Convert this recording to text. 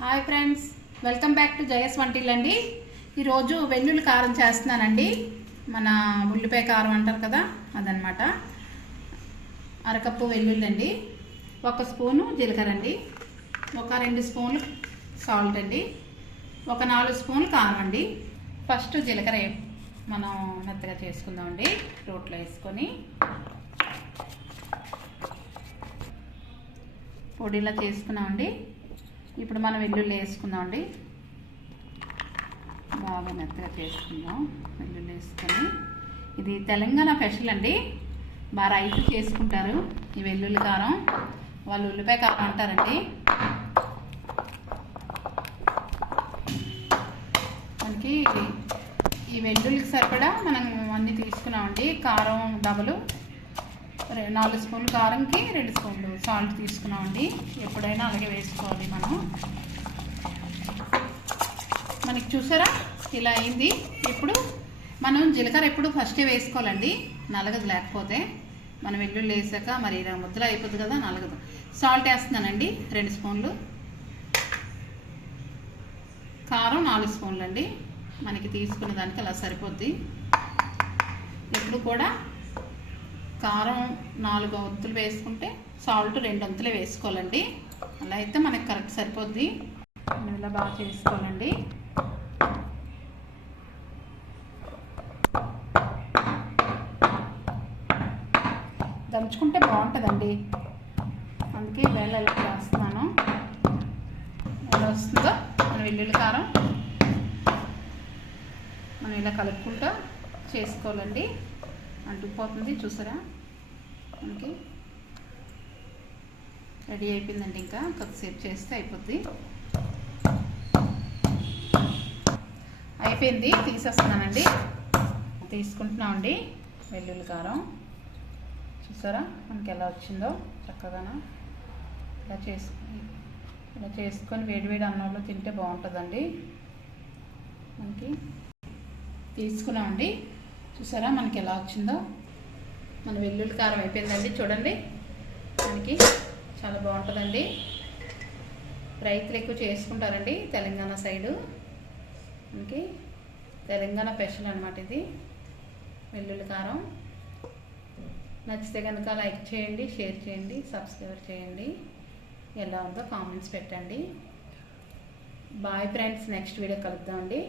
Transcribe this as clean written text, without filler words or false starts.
Hi friends, welcome back to Jaya Swantillu అండి. ఈరోజు వెల్లుల్లి కారం చేస్తున్నానండి. మన ఉల్లిపాయ కారం అంటారు కదా, అదనమాట. అరకప్పు వెల్లుల్లి అండి, 1 స్పూను జీలకర్ర అండి, ఒక 2 స్పూన్లు సాల్ట్ అండి, ఒక 4 స్పూన్లు కారం అండి. ఫస్ట్ జీలకర్ర మనం మెత్తగా చేసుకుందామండి. రోట్లో వేసుకొని పొడిలా చేసుకున్నామండి. ఇప్పుడు మనం వెల్లుల్లి వేసుకుందామండి. బాగా మెత్తగా చేసుకుందాం. వెల్లుల్లి వేసుకొని, ఇది తెలంగాణ స్పెషల్ అండి. బాగా రైతు చేసుకుంటారు ఈ వెల్లుల్లి కారం. వాళ్ళు ఉల్లిపాయ కారం అంటారండి. మనకి ఈ వెల్లుల్లికి సరిపడా మనం అన్నీ తీసుకున్నామండి. కారం డబలు 4 స్పూన్లు కారంకి 2 స్పూన్లు సాల్ట్ తీసుకున్నామండి. ఎప్పుడైనా అలాగే వేసుకోవాలి మనం. మనకి చూసారా ఇలా అయింది. ఇప్పుడు మనం జీలకర్ర ఎప్పుడు ఫస్టే వేసుకోవాలండి, నలగదు. లేకపోతే మనం వెల్లుల్లి వేసాక మరి ఇలా ముద్దలు అయిపోతుంది కదా, నలగదు. సాల్ట్ వేస్తున్నానండి 2 స్పూన్లు, కారం 4 స్పూన్లు అండి. మనకి తీసుకున్న దానికి అలా సరిపోద్ది. ఎప్పుడు కూడా కారం 4 వంతులు వేసుకుంటే సాల్ట్ 2 వంతులే వేసుకోవాలండి. అలా అయితే మనకి కరెక్ట్ సరిపోద్ది. మనం ఇలా బాగా చేసుకోవాలండి. దంచుకుంటే బాగుంటుందండి, అందుకే వేళ ఇలా వేస్తున్నాను. ఎలా వస్తుందో మన వెల్లుల్లి కారం మనం ఇలా కలుపుకుంటూ చేసుకోవాలండి. అంటుకుపోతుంది చూసారా. మనకి రెడీ అయిపోయిందండి. ఇంకా కొద్దిసేపు చేస్తే అయిపోద్ది. అయిపోయింది, తీసేస్తున్నానండి. తీసుకుంటున్నామండి వెల్లుల్లి కారం. చూసారా మనకి ఎలా వచ్చిందో చక్కగాను. ఇలా చేసుకొని వేడివేడి అన్నంలో తింటే బాగుంటుందండి. మనకి తీసుకున్నామండి. చూసారా మనకి ఎలా వచ్చిందో. మన వెల్లుల్లి కారం అయిపోయిందండి. చూడండి, మనకి చాలా బాగుంటుందండి. రైతులు ఎక్కువ చేసుకుంటారండి తెలంగాణ సైడు. మనకి తెలంగాణ స్పెషల్ అనమాట ఇది వెల్లుల్లి కారం. నచ్చితే కనుక లైక్ చేయండి, షేర్ చేయండి, సబ్స్క్రైబ్ చేయండి. ఎలా ఉందో కామెంట్స్ పెట్టండి. బాయ్ ఫ్రెండ్స్, నెక్స్ట్ వీడియో కలుద్దామండి.